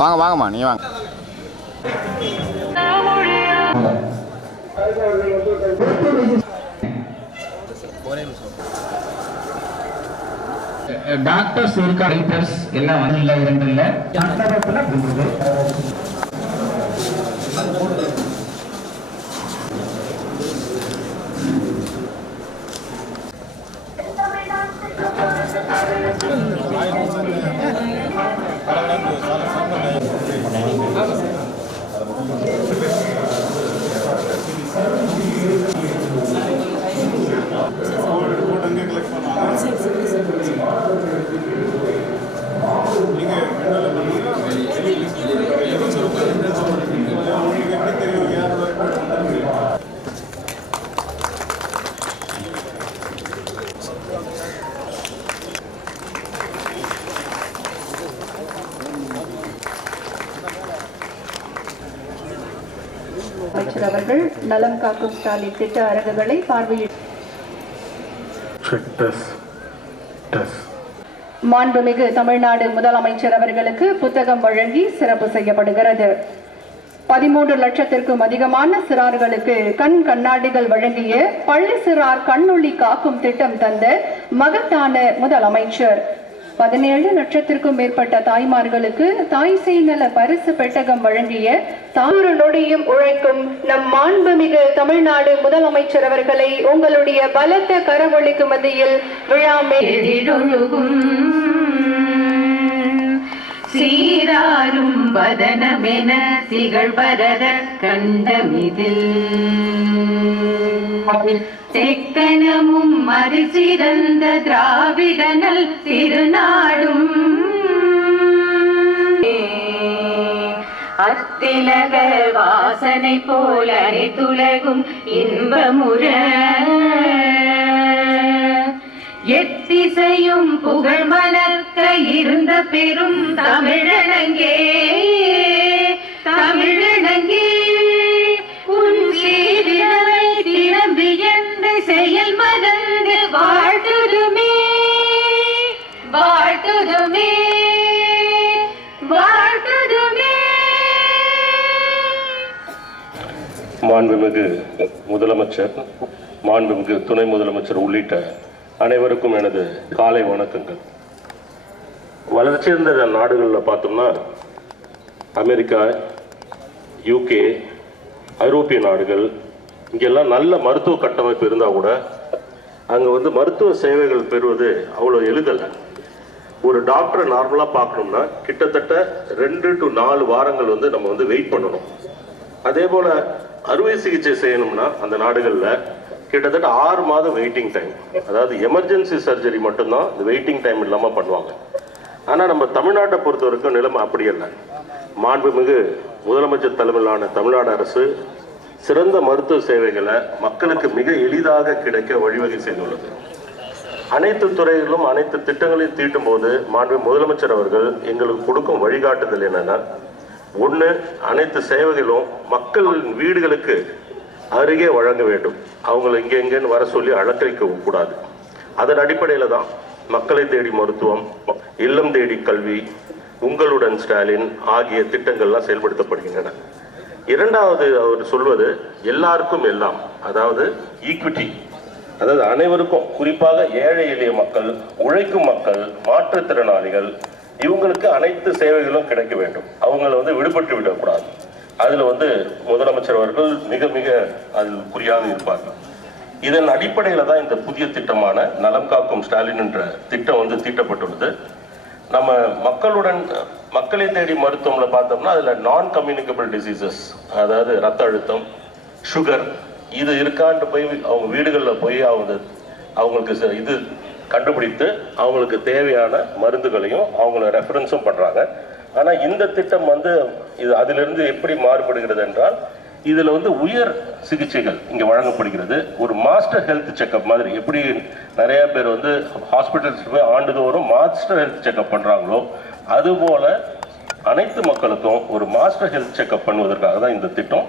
வாங்க வாங்கம்மா, நீ வாங்க. டாக்டர்ஸ் இருக்கா, ரைட்டர்ஸ் எல்லாம் வந்து இல்லை, இரண்டு இல்லை அமைச்சர் அவர்கள் நலம் காக்கும் ஸ்டாலின் திட்ட அரங்குகளை பார்வையிட்டார். மாண்புமிகு தமிழ்நாடு முதலமைச்சர் அவர்களுக்கு புத்தகம் வழங்கி சிறப்பு செய்யப்படுகிறது. 13 லட்சத்திற்கும் அதிகமான சிறார்களுக்கு கண் கண்ணாடிகள் வழங்கிய பள்ளி சிறார் கண்ணொளி காக்கும் திட்டம் தந்த மகத்தான முதலமைச்சர். 17 லட்சத்திற்கும் மேற்பட்ட தாய்மார்களுக்கு தாய் சேய் நல பரிசு பெட்டகம் வழங்கிய தாறு நொடியும் உழைக்கும் நம் மாண்புமிகு தமிழ்நாடு முதலமைச்சர் அவர்களை உங்களுடைய பலத்த கரவொலிக்கு மத்தியில் விழாமே சீராரும் வதனமென திகழ்வரத கண்டமிதில் தெக்கனமும் மறுசிறந்த திராவிடனல் திருநாடும் அத்திலக வாசனை போல அனைத்துலகும் இன்பமுற எத்திசையும் புகழ் மலர்க்க இருந்த பெரும் தமிழனங்கே தமிழனங்கே உன் சீரிழமை திரும்பி என்ற செயல் மறந்து வாழ்த்துதுமே வாழ்த்துதுமே வாழ்த்துதுமே. மாண்புமிகு முதலமைச்சர், மாண்புமிகு துணை முதலமைச்சர் உள்ளிட்ட அனைவருக்கும் எனது காலை வணக்கங்கள். வளர்ச்சியடைந்த நாடுகளில் பார்த்தோம்னா அமெரிக்கா, யூகே, ஐரோப்பிய நாடுகள், இங்கெல்லாம் நல்ல மருத்துவ கட்டமைப்பு இருந்தால் கூட அங்கே வந்து மருத்துவ சேவைகள் பெறுவது அவ்வளோ எளிதல்ல. ஒரு டாக்டரை நார்மலாக பார்க்கணும்னா கிட்டத்தட்ட 2 to 4 வாரங்கள் வந்து நம்ம வந்து வெயிட் பண்ணணும். அதே போல் அறுவை சிகிச்சை செய்யணும்னா அந்த நாடுகளில் கிட்டத்தட்ட 6 மாதம் வெயிட்டிங் டைம். அதாவது எமர்ஜென்சி சர்ஜரி மட்டும்தான் இந்த வெயிட்டிங் டைம் இல்லாமல் பண்ணுவாங்க. ஆனால் நம்ம தமிழ்நாட்டை பொறுத்த வரைக்கும் நிலைமை அப்படி இல்லை. மாண்புமிகு முதலமைச்சர் தலைமையிலான தமிழ்நாடு அரசு சிறந்த மருத்துவ சேவைகளை மக்களுக்கு மிக எளிதாக கிடைக்க வழிவகை செய்துள்ளது. அனைத்து துறைகளிலும் அனைத்து திட்டங்களையும் தீட்டும் போது மாண்புமிகு முதலமைச்சர் அவர்கள் எங்களுக்கு கொடுக்கும் வழிகாட்டுதல் என்னன்னா, ஒன்று, அனைத்து சேவைகளும் மக்களின் வீடுகளுக்கு அருகே வழங்க வேண்டும். அவங்களை இங்கெங்கன்னு வர சொல்லி அலக்கழிக்க கூடாது. அதன் அடிப்படையில் தான் மக்களை தேடி மருத்துவம், இல்லம் தேடி கல்வி, உங்களுடன் ஸ்டாலின் ஆகிய திட்டங்கள்லாம் செயல்படுத்தப்படுகின்றன. இரண்டாவது அவர் சொல்வது எல்லாருக்கும் எல்லாம், அதாவது ஈக்விட்டி, அதாவது அனைவருக்கும், குறிப்பாக ஏழை எளிய மக்கள், உழைக்கும் மக்கள், மாற்றுத்திறனாளிகள், இவங்களுக்கு அனைத்து சேவைகளும் கிடைக்க வேண்டும். அவங்களை வந்து விடுபட்டு விடக்கூடாது. அதில் வந்து முதலமைச்சர் அவர்கள் மிக மிக அதில் புரியாது இருப்பார்கள். இதன் அடிப்படையில் தான் இந்த புதிய திட்டமான நலம் காக்கும் ஸ்டாலின் என்ற திட்டம் வந்து தீட்டப்பட்டுள்ளது. நம்ம மக்களை தேடி மருத்துவம்ல பார்த்தோம்னா அதில் நான் கம்யூனிகபிள் டிசீசஸ், அதாவது ரத்த அழுத்தம், சுகர், இது இருக்கான்ட்டு போய் அவங்க வீடுகளில் போய் அவங்களுக்கு இது கண்டுபிடித்து அவங்களுக்கு தேவையான மருந்துகளையும் அவங்கள ரெஃபரன்ஸும் பண்ணுறாங்க. ஆனால் இந்த திட்டம் வந்து இது அதிலிருந்து எப்படி மாறுபடுகிறது என்றால், இதில் வந்து உயர் சிகிச்சைகள் இங்கே வழங்கப்படுகிறது. ஒரு மாஸ்டர் ஹெல்த் செக்அப் மாதிரி, எப்படி நிறைய பேர் வந்து ஹாஸ்பிட்டல்ஸ் போய் ஆண்டுதோறும் மாஸ்டர் ஹெல்த் செக்அப் பண்ணுறாங்களோ, அதுபோல் அனைத்து மக்களுக்கும் ஒரு மாஸ்டர் ஹெல்த் செக்அப் பண்ணுவதற்காக தான் இந்த திட்டம்.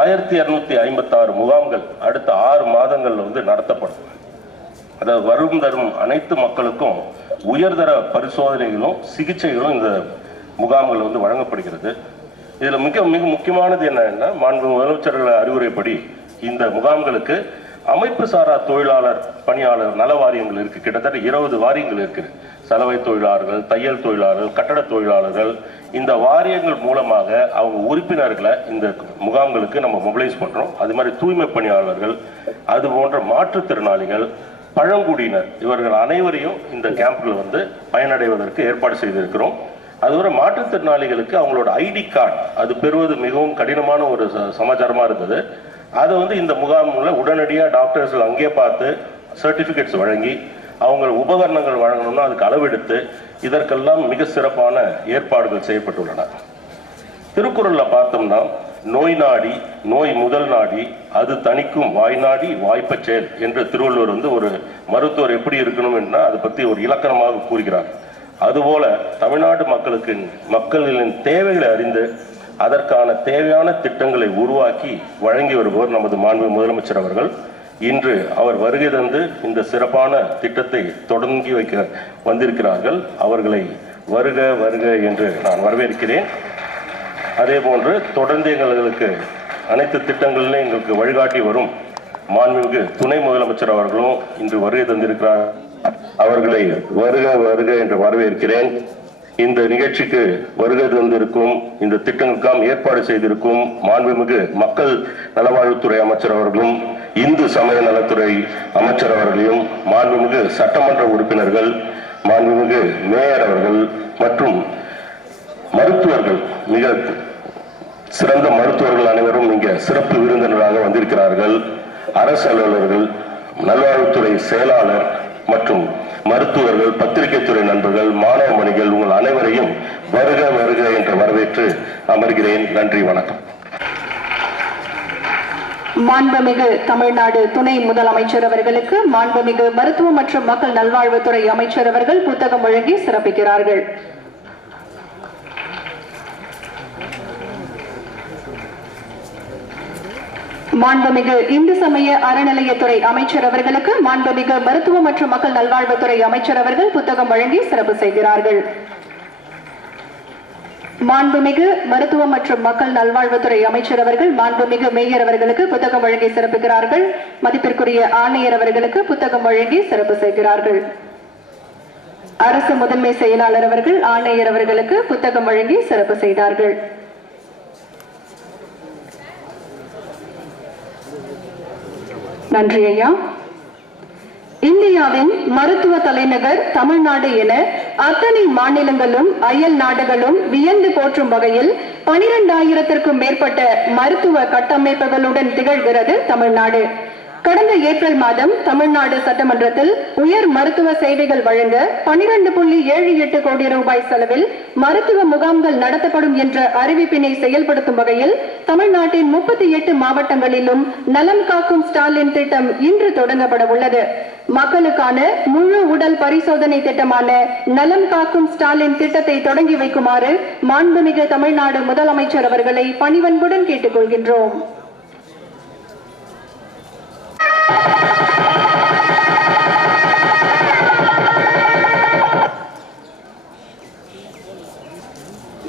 1256 முகாம்கள் அடுத்த 6 மாதங்களில் வந்து நடத்தப்படும். அதாவது வரும் தரும் அனைத்து மக்களுக்கும் உயர்தர பரிசோதனைகளும் சிகிச்சைகளும் இந்த முகாம்கள் வந்து வழங்கப்படுகிறது. இதில் மிக மிக முக்கியமானது என்னன்னா, மாண்பு முதலமைச்சர்கள் அறிவுரைப்படி இந்த முகாம்களுக்கு அமைப்பு சாரா தொழிலாளர் பணியாளர் நல வாரியங்கள் இருக்கு. கிட்டத்தட்ட 20 வாரியங்கள் இருக்கு. சலவை தொழிலாளர்கள், தையல் தொழிலாளர்கள், கட்டட தொழிலாளர்கள், இந்த வாரியங்கள் மூலமாக அவங்க உறுப்பினர்களை இந்த முகாம்களுக்கு நம்ம மொபிலைஸ் பண்றோம். அது மாதிரி தூய்மை பணியாளர்கள், அது போன்ற மாற்றுத்திறனாளிகள், பழங்குடியினர், இவர்கள் அனைவரையும் இந்த கேம்ப்கள் வந்து பயனடைவதற்கு ஏற்பாடு செய்திருக்கிறோம். அதுவரை மாற்றுத்திறனாளிகளுக்கு அவங்களோட ஐடி கார்டு அது பெறுவது மிகவும் கடினமான ஒரு சமாச்சாரமா இருந்தது. அதை வந்து இந்த முகாமில் உடனடியாக டாக்டர்ஸ் அங்கேயே பார்த்து சர்டிஃபிகேட்ஸ் வழங்கி அவங்க உபகரணங்கள் வழங்கணும்னா அதுக்கு அளவெடுத்து இதற்கெல்லாம் மிக சிறப்பான ஏற்பாடுகள் செய்யப்பட்டுள்ளன. திருக்குறள்ல பார்த்தோம்னா, நோய் நாடி நோய் முதல் நாடி அது தணிக்கும் வாய் நாடி வாய்ப்பச் செயல் என்று திருவள்ளுவர் வந்து ஒரு மருத்துவர் எப்படி இருக்கணும் என்றால் அதை பற்றி ஒரு இலக்கணமாக கூறுகிறார். அதுபோல தமிழ்நாடு மக்களின் தேவைகளை அறிந்து அதற்கான தேவையான திட்டங்களை உருவாக்கி வழங்கி வருபவர் நமது மாண்பு முதலமைச்சர் அவர்கள். இன்று அவர் வருகை தந்து இந்த சிறப்பான திட்டத்தை தொடங்கி வைக்க வந்திருக்கிறார்கள். அவர்களை வருக வருக என்று நான் வரவேற்கிறேன். அதே போன்று தொடர்ந்து எங்களுக்கு அனைத்து திட்டங்களிலும் எங்களுக்கு வழிகாட்டி வரும் மாண்புமிகு துணை முதலமைச்சர் அவர்களும் இன்று வருகை தந்திருக்கிறார். அவர்களை வருக வருக என்று வரவேற்கிறேன். இந்த நிகழ்ச்சிக்கு வருகை தந்திருக்கும், இந்த திட்டங்களுக்காம் ஏற்பாடு செய்திருக்கும் மாண்புமிகு மக்கள் நலவாழ்வுத்துறை அமைச்சர் அவர்களும், இந்து சமய நலத்துறை அமைச்சர் அவர்களையும், மாண்புமிகு சட்டமன்ற உறுப்பினர்கள், மாண்புமிகு மேயர் அவர்கள் மற்றும் மருத்துவர்கள், மிக சிறந்த மருத்துவர்கள் அனைவரும் இங்க சிறப்பு விருந்தினராக வந்திருக்கிறார்கள். அரசு அலுவலர்கள், நல்வாழ்வுத்துறை செயலாளர் மற்றும் மருத்துவர்கள், பத்திரிகை துறை நண்பர்கள், மாணவ மணிகள், உங்கள் அனைவரையும் வருக வருக என்று வரவேற்று அமர்கிறேன். நன்றி, வணக்கம். மாண்புமிகு தமிழ்நாடு துணை முதலமைச்சர் அவர்களுக்கு மாண்புமிகு மருத்துவ மற்றும் மக்கள் நல்வாழ்வுத்துறை அமைச்சர் அவர்கள் புத்தகம் வழங்கி சிறப்பிக்கிறார்கள். மாண்புமிகு இந்து சமய அறநிலையத்துறை அமைச்சர் அவர்களுக்கு மாண்புமிகு மருத்துவ மற்றும் மக்கள் நல்வாழ்வுத்துறை அமைச்சர் அவர்கள் புத்தகம் வழங்கி சிறப்பு செய்கிறார்கள். மாண்புமிகு மருத்துவ மற்றும் மக்கள் நல்வாழ்வுத்துறை அமைச்சர் அவர்கள் மாண்புமிகு மேயர் அவர்களுக்கு புத்தகம் வழங்கி சிறப்புகிறார்கள். மதிப்பிற்குரிய ஆணையர் அவர்களுக்கு புத்தகம் வழங்கி சிறப்பு செய்கிறார்கள். அரசு முதன்மை செயலாளர் அவர்கள் ஆணையர் அவர்களுக்கு புத்தகம் வழங்கி சிறப்பு செய்தார்கள். நன்றி ஐயா. இந்தியாவின் மருத்துவ தலைநகர் தமிழ்நாடு என அத்தனை மாநிலங்களும் அயல் நாடுகளும் வியந்து போற்றும் வகையில் 12,000க்கும் மேற்பட்ட மருத்துவ கட்டமைப்புகளுடன் திகழ்கிறது தமிழ்நாடு. கடந்த ஏப்ரல் மாதம் தமிழ்நாடு சட்டமன்றத்தில் உயர் மருத்துவ சேவைகள் வழங்க 12.78 கோடி ரூபாய் செலவில் மருத்துவ முகாம்கள் நடத்தப்படும் என்ற அறிவிப்பினை செயல்படுத்தும் வகையில் தமிழ்நாட்டின் 38 மாவட்டங்களிலும் நலம் காக்கும் ஸ்டாலின் திட்டம் இன்று தொடங்கப்பட உள்ளது. மக்களுக்கான முழு உடல் பரிசோதனை திட்டமான நலம் காக்கும் ஸ்டாலின் திட்டத்தை தொடங்கி வைக்குமாறு மாண்புமிகு தமிழ்நாடு முதலமைச்சர் அவர்களை பணிவன்புடன் கேட்டுக்கொள்கின்றோம்.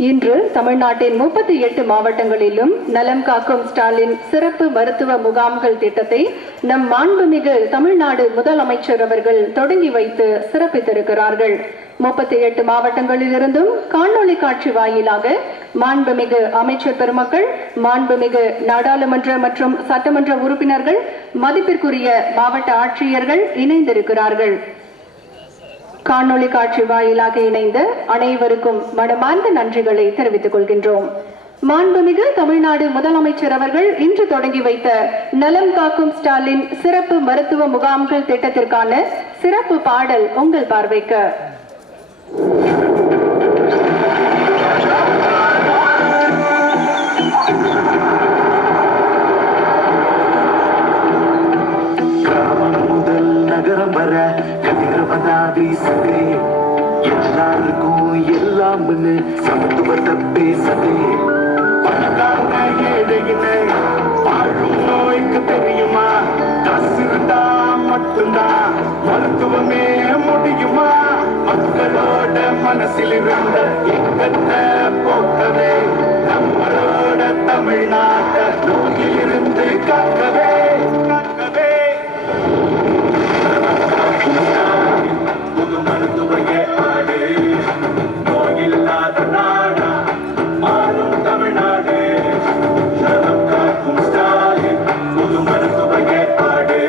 இன்று தமிழ்நாட்டின் 38 மாவட்டங்களிலும் நலம் காக்கும் ஸ்டாலின் சிறப்பு மருத்துவ முகாம்கள் திட்டத்தை நம் மாண்புமிகு தமிழ்நாடு முதலமைச்சர் அவர்கள் தொடங்கி வைத்து சிறப்பித்திருக்கிறார்கள். 38 மாவட்டங்களிலிருந்தும் காணொளி காட்சி வாயிலாக மாண்புமிகு அமைச்சர் பெருமக்கள், மாண்புமிகு நாடாளுமன்ற மற்றும் சட்டமன்ற உறுப்பினர்கள், மதிப்பிற்குரிய மாவட்ட ஆட்சியர்கள் இணைந்திருக்கிறார்கள். காணொளி காட்சி வாயிலாக இணைந்த அனைவருக்கும் மனமார்ந்த நன்றிகளை தெரிவித்துக் கொள்கின்றோம். மாண்புமிகு தமிழ்நாடு முதலமைச்சர் அவர்கள் இன்று தொடங்கி வைத்த நலம் காக்கும் ஸ்டாலின் சிறப்பு மருத்துவ முகாம்கள் திட்டத்திற்கான சிறப்பு பாடல் உங்கள் பார்வைக்கு. நகரம் வர கதிரவனா வீசுதே, எல்லாருக்கும் எல்லாம் சமத்துவத்தை பேசுதே. பணக்காரங்க ஏழையினை வாழும் நோய்க்கு தெரியுமா? காசு இருந்தா மட்டும்தான் மருத்துவமே முடியுமா? மக்களோட மனசில் இருந்த எங்கத்தை போக்கவே நம்மளோட தமிழ்நாட்ட நோயிலிருந்து காக்கவே காக்கவே புது மருத்துவ ஆடு நோயில்லாத நாடா மாறும் தமிழ்நாடு நலம் காக்கும் ஸ்டாலின் புது மருத்துவ ஆடு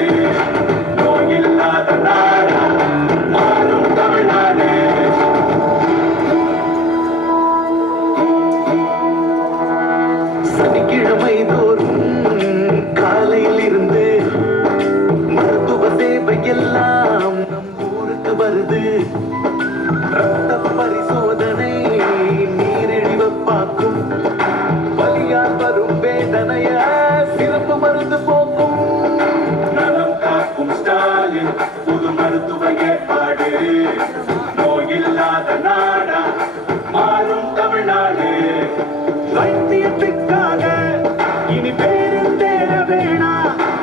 நோயில்லாத நாடா மாறும் தமிழ்நாடு. சனிக்கிழமை தோறும் காலையில் இருந்து மருத்துவ சேவை எல்லாம் நம் ஊருக்கு வருது. ரத்த பரிசோதனை நீரிழிவு பார்க்கும் வலியால் வரும் வேதனைய சிறப்பு மருந்து போக்கும் நலம் காக்கும் ஸ்டாலின் புது மருத்துவ ஏற்பாடு நோயில்லாத நாடா மாறும் தமிழ்நாடு. வைத்தியத்துக்காக இனி பேரும் தேட வேணா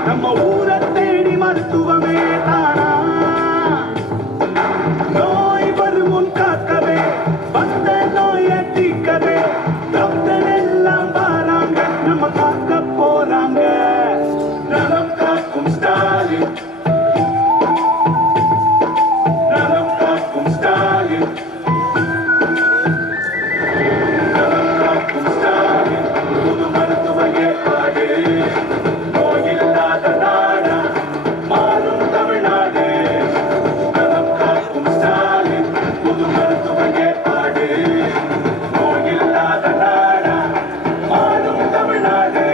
நம்ம ஊரை தேடி மருத்துவமே தானா. நோய் வரும் முன் காக்கவே வந்த நோயை தீர்க்கவே டாக்டர் எல்லாம் வராங்க நம்ம காக்க போறாங்க. நலம் காக்கும் ஸ்டாலின் நலம் காக்கும் ஸ்டாலின் நலம் காக்கும் ஸ்டாலின் புது மருத்துவ ஏற்பாடு நோயில்லாத நாடா மாறும் தமிழ்நாடு. நலம் காக்கும் ஸ்டாலின் புது மருத்துவ ஏற்பாடு நோயில்லாத நாடா மாறும் தமிழ்நாடு.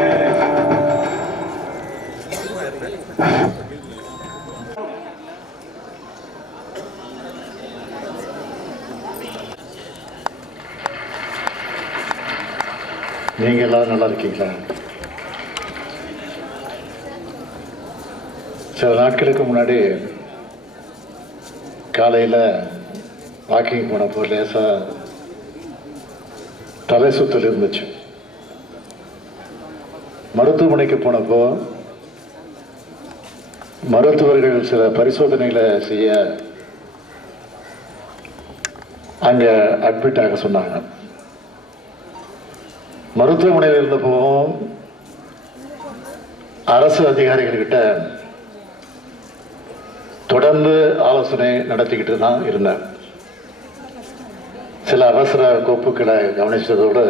நீங்கள் எல்லாரும் நல்லா இருக்கீங்களா? சில நாட்களுக்கு முன்னாடி காலையில் வாக்கிங் போனப்போ லேசாக தலை சுற்றல் இருந்துச்சு. மருத்துவமனைக்கு போனப்போ மருத்துவர்கள் சில பரிசோதனைகளை செய்ய அங்கே அட்மிட் ஆக சொன்னாங்க. மருத்துவமனையில் இருந்தப்போ அரசு அதிகாரிகள்கிட்ட தொடர்ந்து ஆலோசனை நடத்திக்கிட்டு தான் இருந்தேன். சில அவசர கோப்புகளை கவனிச்சதோடு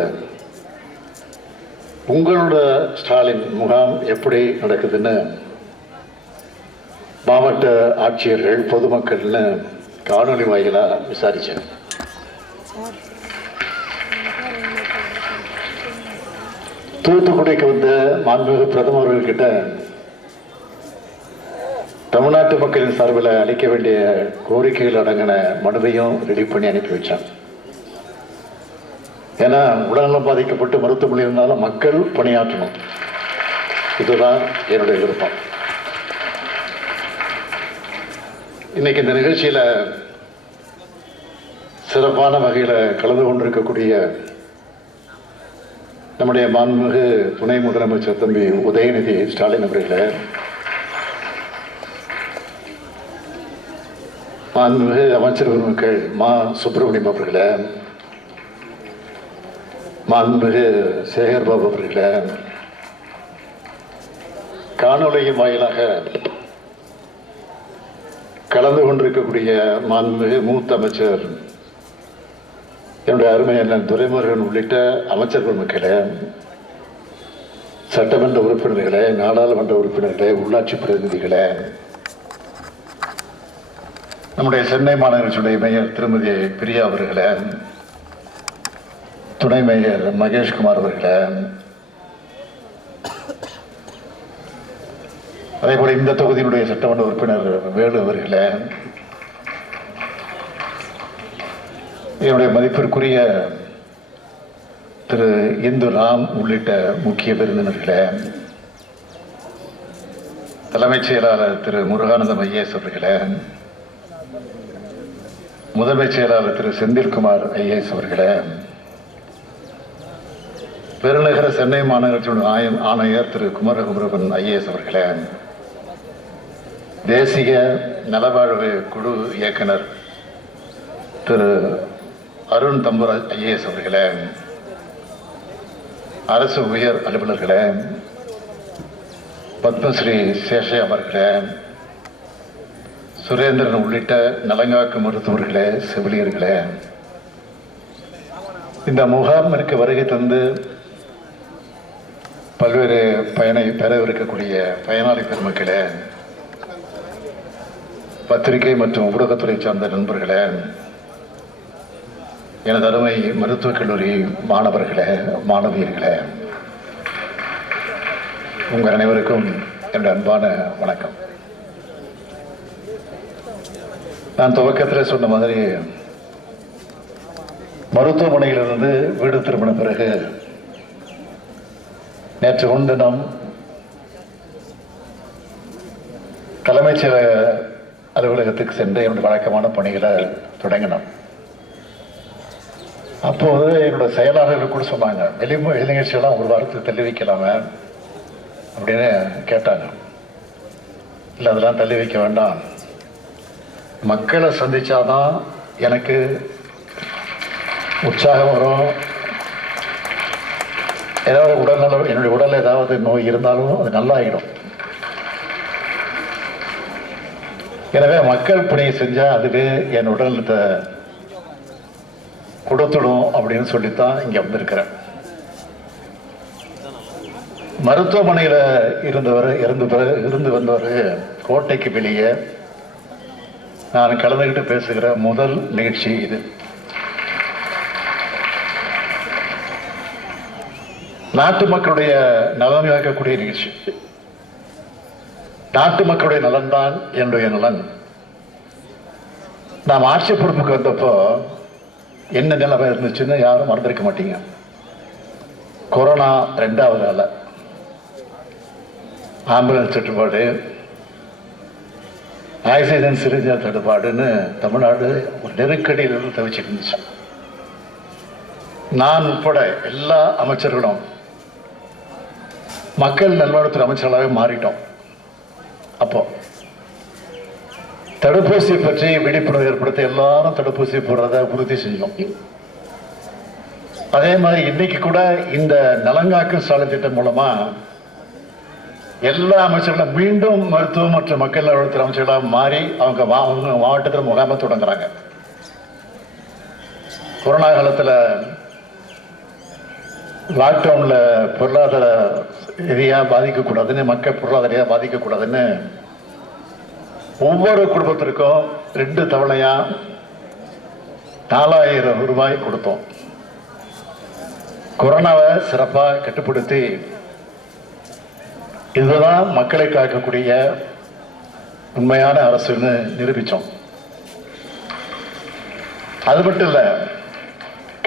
உங்களோட ஸ்டாலின் முகாம் எப்படி நடக்குதுன்னு மாவட்ட ஆட்சியர்கள் பொதுமக்கள்னு காணொலி வாயிலாக விசாரித்தேன். தூத்துக்குடிக்கு வந்த மாண்புமிகு பிரதமர்கள்கிட்ட தமிழ்நாட்டு மக்களின் சார்பில் அளிக்க வேண்டிய கோரிக்கைகள் அடங்கின மனுவையும் ரெடி பண்ணி அனுப்பி வச்சான். ஏன்னா உடல்நலம் பாதிக்கப்பட்டு மருத்துவமனை இருந்தாலும் மக்கள் பணியாற்றணும், இதுதான் என்னுடைய விருப்பம். இன்னைக்கு இந்த நிகழ்ச்சியில் சிறப்பான வகையில் கலந்து கொண்டிருக்கக்கூடிய நம்முடைய மாண்புமிகு துணை முதலமைச்சர் தம்பி உதயநிதி ஸ்டாலின் அவர்களே, மாண்புமிகு அமைச்சர் பெருமக்கள் மா சுப்பிரமணியம் அவர்களே, மாண்புமிகு சேகர் பாபு அவர்களே, காணொலியின் வாயிலாக கலந்து கொண்டிருக்கக்கூடிய மாண்புமிகு மூத்த அமைச்சர் என்னுடைய அருமை அண்ணன் துரைமுருகன் உள்ளிட்ட அமைச்சர் பெருமக்களே, சட்டமன்ற உறுப்பினர்களே, நாடாளுமன்ற உறுப்பினர்களே, உள்ளாட்சி பிரதிநிதிகளே, நம்முடைய சென்னை மாநகராட்சியுடைய மேயர் திருமதி பிரியா அவர்களே, துணை மேயர் மகேஷ்குமார் அவர்களே, அதேபோல இந்த தொகுதியினுடைய சட்டமன்ற உறுப்பினர் வேலு அவர்களே, என்னுடைய மதிப்பிற்குரிய திரு இந்து ராம் உள்ளிட்ட முக்கிய விருந்தினர்களே, தலைமைச் செயலாளர் திரு முருகானந்தம் ஐஏஎஸ் அவர்களே, முதன்மைச் செயலாளர் திரு செந்தில்குமார் ஐஏஎஸ் அவர்களே, பெருநகர சென்னை மாநகராட்சியுடைய ஆணையர் திரு குமரகுமரன் ஐஏஎஸ் அவர்களே, தேசிய நலவாழ்வு குழு இயக்குனர் திரு அருண் தம்புராஜ் ஐஏஎஸ் அவர்களே, அரசு உயர் அலுவலர்களே, பத்மஸ்ரீ சேஷை அவர்களே, சுரேந்திரன் உள்ளிட்ட நலங்காக்கு மருத்துவர்களே, செவிலியர்களே, இந்த முகாமிற்கு வருகை தந்து பல்வேறு பயனை பெறவிருக்கக்கூடிய பயனாளி பெருமக்களே, பத்திரிகை மற்றும் ஊடகத்துறை சார்ந்த நண்பர்களே, எனது அருமை மருத்துவக் கல்லூரி மாணவர்களே, மாணவியர்களே, உங்கள் அனைவருக்கும் என்னுடைய அன்பான வணக்கம். நான் துவக்கத்தில் சொன்ன மாதிரி மருத்துவமனையிலிருந்து வீடு திரும்பின பிறகு நேற்று முன்தினம் தலைமைச் செயலக அலுவலகத்துக்கு சென்று என்னுடைய வழக்கமான பணிகளை தொடங்கினோம். அப்போது என்னோட செயலாளர்கள் கூட சொன்னாங்க, வெளி நிகழ்ச்சியெல்லாம் ஒரு வாரத்துக்கு தள்ளி வைக்கலாமே அப்படின்னு கேட்டாங்க. இல்லை, அதெல்லாம் தள்ளி வைக்க வேண்டாம், மக்களை சந்திச்சாதான் எனக்கு உற்சாகம் வரும். ஏதாவது உடல்நலம், என்னுடைய உடலில் ஏதாவது நோய் இருந்தாலும் அது நல்லாயிடும். எனவே மக்கள் பணியை செஞ்சால் அதுவே என் உடல்நலத்தை கொடுத்துடும் அப்படின்னு சொல்லித்தான் இங்கே வந்திருக்கிறேன். மருத்துவமனையில் இருந்து வந்தவர் கோட்டைக்கு வெளியே நான் கலந்துக்கிட்டு பேசுகிற முதல் நிகழ்ச்சி இது. நாட்டு மக்களுடைய நலன் காக்கக்கூடிய நிகழ்ச்சி. நாட்டு மக்களுடைய நலன்தான் என்னுடைய நலன். நாம் ஆட்சி பொறுப்புக்கு வந்தப்போ என்ன நிலைமை இருந்துச்சுன்னு யாரும் மறந்திருக்க மாட்டீங்க. கொரோனா 2வது அலை, ஆம்புலன்ஸ் தட்டுப்பாடு, ஆக்சிஜன் சிலிண்டர் தட்டுப்பாடுன்னு தமிழ்நாடு ஒரு நெருக்கடியிலிருந்து தவிச்சிட்டு இருந்துச்சு. நான் உட்பட எல்லா அமைச்சர்களும் மக்கள் நல்வாழ்வுத்துறை அமைச்சர்களாக மாறிட்டோம். அப்போ தடுப்பூசி பற்றி விழிப்புணர்வு ஏற்படுத்த எல்லாரும் தடுப்பூசி போடுறத உறுதி செஞ்சோம். அதே மாதிரி இன்னைக்கு கூட இந்த நலங்காக்கும் சாலை திட்டம் மூலமா எல்லா அமைச்சர்களும் மீண்டும் மருத்துவம் மற்றும் மக்கள் நல்வாழ்வுத்துறை அமைச்சர்களாக மாறி அவங்க மாவட்டத்தில் முகாமை தொடங்குறாங்க. கொரோனா காலத்தில் லாக்டவுன்ல பொருளாதார ரீதியாக பாதிக்கக்கூடாதுன்னு, மக்கள் பொருளாதார ரீதியாக பாதிக்கக்கூடாதுன்னு ஒவ்வொரு குடும்பத்திற்கும் 2 தவணையா 4000 ரூபாய் கொடுத்தோம். கொரோனாவை சிறப்பாக கட்டுப்படுத்தி இதுதான் மக்களை காக்கக்கூடிய உண்மையான அரசுன்னு நிரூபித்தோம். அது மட்டும் இல்லை,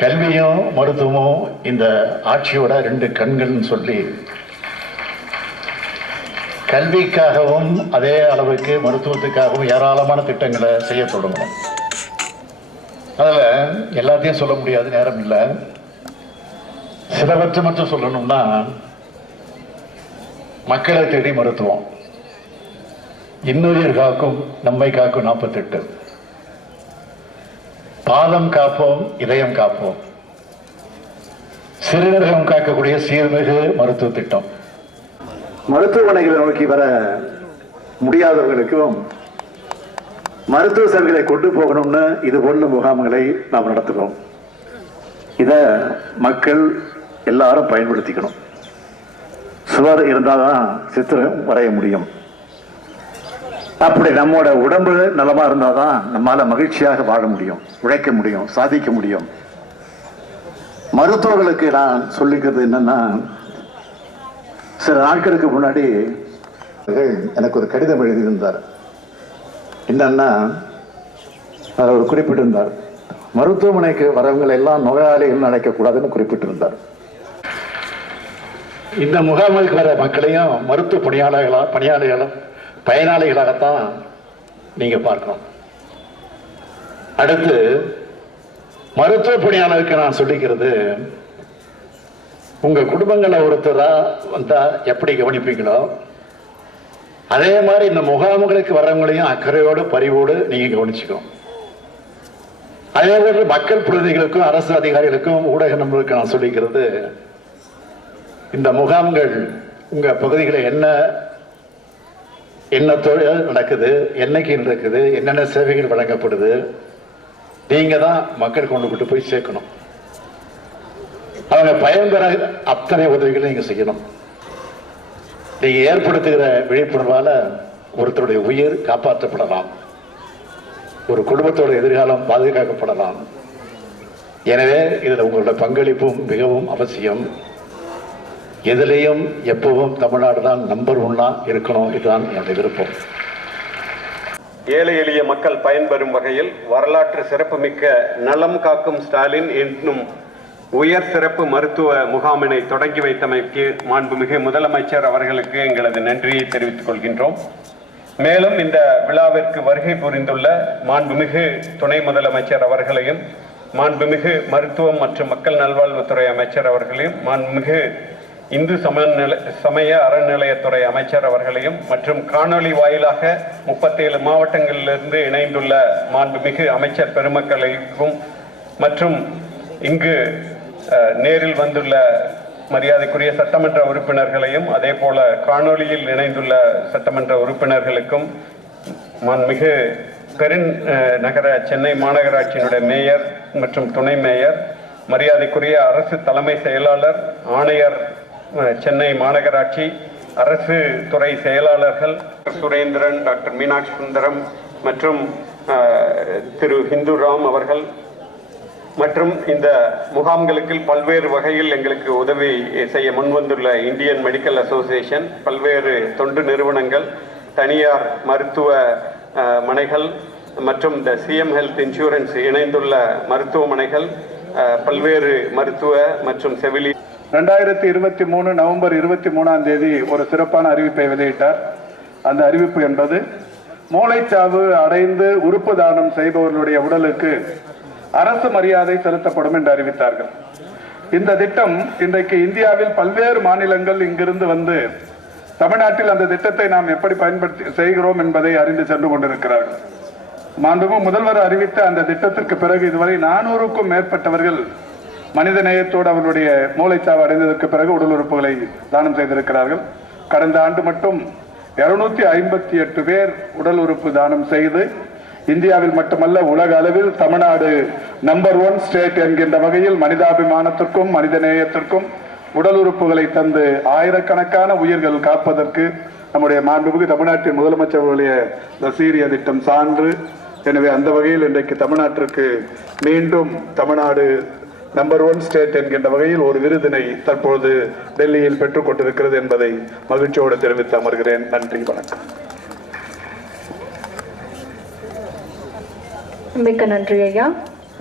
கல்வியும் மருத்துவமும் இந்த ஆட்சியோட 2 கண்கள்னு சொல்லி கல்விக்காகவும் அதே அளவுக்கு மருத்துவத்துக்காகவும் ஏராளமான திட்டங்களை செய்ய தொடங்கணும். அதில் எல்லாத்தையும் சொல்ல முடியாது, நேரம் இல்லை. சிலவற்றை மட்டும் சொல்லணும்னா, மக்களை தேடி மருத்துவம், இன்னுயிர் காக்கும் நம்மை காக்கும் 48, பாதம் காப்போம் இதயம் காப்போம், சிறுநீரகம் காக்கக்கூடிய சீர்மிகு மருத்துவ திட்டம். மருத்துவமனைகளை நோக்கி வர முடியாதவர்களுக்கும் மருத்துவ சேவைகளை கொண்டு போகணும்னு இது போன்ற முகாம்களை நாம் நடத்துகிறோம். இதை மக்கள் எல்லாரும் பயன்படுத்திக்கணும். சுவர் இருந்தால் தான் சித்திரம் வரைய முடியும். அப்படி நம்மோட உடம்பு நலமா இருந்தால் தான் நம்மால மகிழ்ச்சியாக வாழ முடியும், உழைக்க முடியும், சாதிக்க முடியும். மருத்துவர்களுக்கு நான் சொல்லிக்கிறது என்னன்னா, சில நாட்களுக்கு முன்னாடி எனக்கு ஒரு கடிதம் எழுதியிருந்தார். என்னன்னா, அவர் குறிப்பிட்டிருந்தார், மருத்துவமனைக்கு வரவங்களை எல்லாம் நோயாளிகள் அழைக்கக்கூடாதுன்னு குறிப்பிட்டிருந்தார். இந்த முகாமுக்கு வர மக்களையும் மருத்துவ பயனாளிகளாகத்தான் நீங்க பார்க்கணும். அடுத்து மருத்துவ பணியாளருக்கு நான் சொல்லிக்கிறது, உங்க குடும்பங்களை ஒருத்தரா வந்தா எப்படி கவனிப்பீங்களோ அதே மாதிரி இந்த முகாம்களுக்கு வர்றவங்களையும் அக்கறையோடு பரிவோடு நீங்க கவனிச்சுக்கணும். அதே போல மக்கள் பிரதிநிதிகளுக்கும் அரசு அதிகாரிகளுக்கும் ஊடக நண்பர்களுக்கு நான் சொல்லிக்கிறது, இந்த முகாம்கள் உங்க பகுதிகளில் என்ன தொழில் நடக்குது, என்னைக்கு நடக்குது, என்னென்ன சேவைகள் வழங்கப்படுது, நீங்க தான் மக்கள் கொண்டு போய் சேர்க்கணும். அவங்க பயன்பெற அத்தனை உதவிகளை நீங்க செய்யணும். நீங்க ஏற்படுத்துகிற விழிப்புணர்வால ஒருத்தருடைய உயிர் காப்பாற்றப்படலாம், ஒரு குடும்பத்தோட எதிர்காலம் பாதுகாக்கப்படலாம். எனவே இதில் உங்களோட பங்களிப்பும் மிகவும் அவசியம். எதிலையும் எப்பவும் தமிழ்நாடு தான் நம்பர் 1 இருக்கணும். இதுதான் என்னுடைய விருப்பம். ஏழை எளிய மக்கள் பயன்பெறும் வகையில் வரலாற்று சிறப்புமிக்க நலம் காக்கும் ஸ்டாலின் என்னும் உயர் சிறப்பு மருத்துவ முகாமினை தொடங்கி வைத்தமைக்கு மாண்புமிகு முதலமைச்சர் அவர்களுக்கு எங்களது நன்றியை தெரிவித்துக் கொள்கின்றோம். மேலும் இந்த விழாவிற்கு வருகை புரிந்துள்ள மாண்புமிகு துணை முதலமைச்சர் அவர்களையும், மாண்புமிகு மருத்துவம் மற்றும் மக்கள் நல்வாழ்வுத்துறை அமைச்சர் அவர்களையும், மாண்புமிகு இந்து சமய அறநிலையத்துறை அமைச்சர் அவர்களையும் மற்றும் காணொலி வாயிலாக 37 மாவட்டங்களிலிருந்து இணைந்துள்ள மாண்புமிகு அமைச்சர் பெருமக்களையும் மற்றும் இங்கு நேரில் வந்துள்ள மரியாதைக்குரிய சட்டமன்ற உறுப்பினர்களையும் அதே போல காணொலியில் இணைந்துள்ள சட்டமன்ற உறுப்பினர்களுக்கும் மாண்புமிகு பெருநகர சென்னை மாநகராட்சியினுடைய மேயர் மற்றும் துணை மேயர், மரியாதைக்குரிய அரசு தலைமை செயலாளர், ஆணையர் சென்னை மாநகராட்சி, அரசு துறை செயலாளர்கள் சுரேந்திரன், டாக்டர் மீனாட்சி சுந்தரம் மற்றும் திரு ஹிந்துராம் அவர்கள் மற்றும் இந்த முகாம்களுக்கு பல்வேறு வகையில் எங்களுக்கு உதவி செய்ய முன்வந்துள்ள இந்தியன் மெடிக்கல் அசோசியேஷன், பல்வேறு தொண்டு நிறுவனங்கள், தனியார் மருத்துவ மனைகள் மற்றும் இந்த சிஎம் ஹெல்த் இன்சூரன்ஸ் இணைந்துள்ள மருத்துவமனைகள், பல்வேறு மருத்துவ மற்றும் செவிலி 2023 நவம்பர் 23ஆம் தேதி ஒரு சிறப்பான அறிவிப்பை வெளியிட்டார். அந்த அறிவிப்பு என்பது மூளைச்சாவு அடைந்து உறுப்பு தானம் செய்பவர்களுடைய உடலுக்கு அரசு மரியாதை செலுத்தப்படும் என்று அறிவித்தார்கள். இந்த திட்டம் இன்றைக்கு இந்தியாவில் பல்வேறு மாநிலங்கள் இங்கிருந்து வந்து தமிழ்நாட்டில் அந்த திட்டத்தை நாம் எப்படி பயன்படுத்தி செய்கிறோம் என்பதை அறிந்து சென்று கொண்டிருக்கிறார்கள். மாண்புமிகு முதல்வர் அறிவித்த அந்த திட்டத்திற்கு பிறகு இதுவரை 400க்கும் மேற்பட்டவர்கள் மனித நேயத்தோடு அவர்களுடைய மூளைச்சாவு அடைந்ததற்கு பிறகு உடல் உறுப்புகளை தானம் செய்திருக்கிறார்கள். கடந்த ஆண்டு மட்டும் 258 பேர் உடல் உறுப்பு தானம் செய்து இந்தியாவில் மட்டுமல்ல உலக அளவில் தமிழ்நாடு நம்பர் 1 ஸ்டேட் என்கின்ற வகையில் மனிதாபிமானத்திற்கும் மனித நேயத்திற்கும் உடல் உறுப்புகளை தந்து ஆயிரக்கணக்கான உயிர்கள் காப்பதற்கு நம்முடைய மாண்புமிகு தமிழ்நாட்டின் முதலமைச்சர்களுடைய சீரிய திட்டம் சான்று. எனவே அந்த வகையில் இன்றைக்கு தமிழ்நாட்டிற்கு மீண்டும் தமிழ்நாடு நம்பர் 1 ஸ்டேட் என்கின்ற வகையில் ஒரு விருதினை தற்போது டெல்லியில் பெற்றுக் கொண்டிருக்கிறது என்பதை மகிழ்ச்சியோடு தெரிவித்து அமர்கிறேன். நன்றி, வணக்கம். மிக்க நன்றி ஐயா.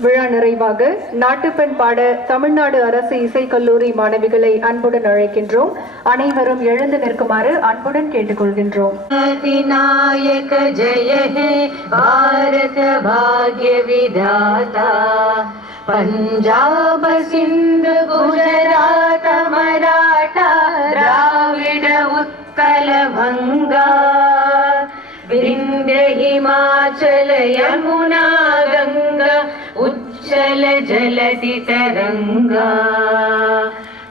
விழா நிறைவாக நாட்டுப்பெண் பாட தமிழ்நாடு அரசு இசைக்கல்லூரி மாணவிகளை அன்புடன் அழைக்கின்றோம். அனைவரும் எழுந்து நிற்குமாறு அன்புடன் கேட்டுக்கொள்கின்றோம். அதிநாயக ஜெய ஹே பாரத பாக்ய விதாதா, பஞ்சாப சிந்து குஜராத மராட்டா திராவிட உத்கல வங்கா, விந்திய हिमाचल यमुना गंगा उच्चल जलति तरंगा,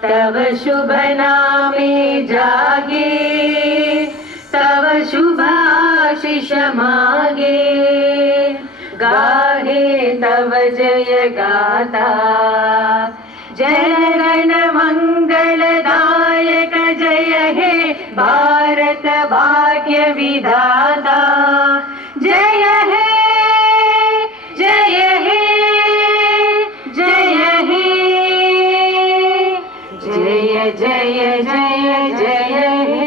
तव शुभ नामे जागे तव शुभ आशीष मागे, गाहे तव जय गाथा, जय गण मंगलदायक जय हे भारत भाग्य विधाता, जय हे जय हे जय हे जय जय जय जय हे.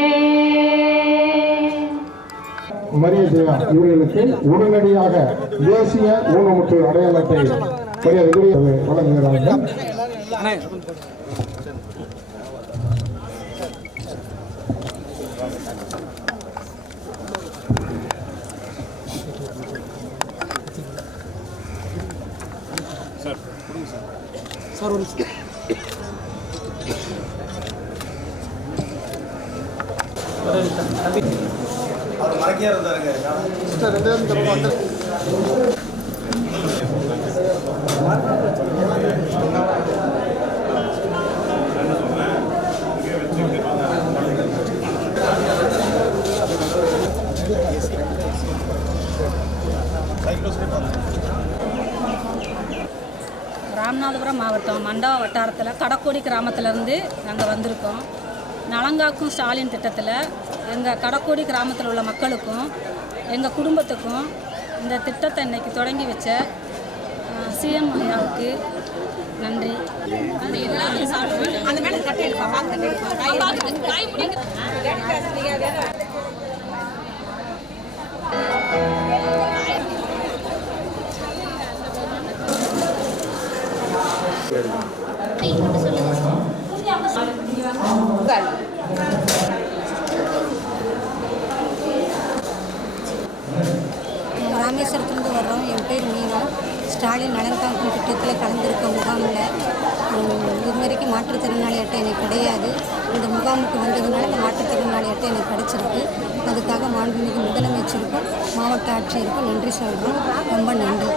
மரிய ஜெயா இவர்களுக்கு உடனடியாக தேசிய ஊனமுற்று அடையாளத்தை மரியாதைக்குரிய வழங்குகிறார்கள். மறக்கியா இருந்தாருங்க. ராமநாதபுரம் மாவட்டம் மண்டப வட்டாரத்தில் கடக்கோடி கிராமத்திலேருந்து நாங்கள் வந்திருக்கோம். நலங்காக்கும் ஸ்டாலின் திட்டத்தில் எங்கள் கடக்கோடி கிராமத்தில் உள்ள மக்களுக்கும் எங்கள் குடும்பத்துக்கும் இந்த திட்டத்தை இன்னைக்கு தொடங்கி வச்ச சிஎம் ஐயாவுக்கு நன்றி. ராமேஸ்வரத்துலேருந்து வர்றோம். என் பேர் மீனா. ஸ்டாலின் நலன்காக்கும் திட்டத்தில் கலந்துருக்க முகாமில் இதுவரைக்கும் மாற்றுத்திறனாளி அட்டை எனக்கு கிடையாது. இந்த முகாமுக்கு வந்ததுனால இந்த மாற்றுத்திறனாளி அட்டை எனக்கு கிடைச்சிருக்கு. அதுக்காக மாண்புமிகு முதலமைச்சருக்கும் மாவட்ட ஆட்சியருக்கும் நன்றி சொல்கிறோம். ரொம்ப நன்றி.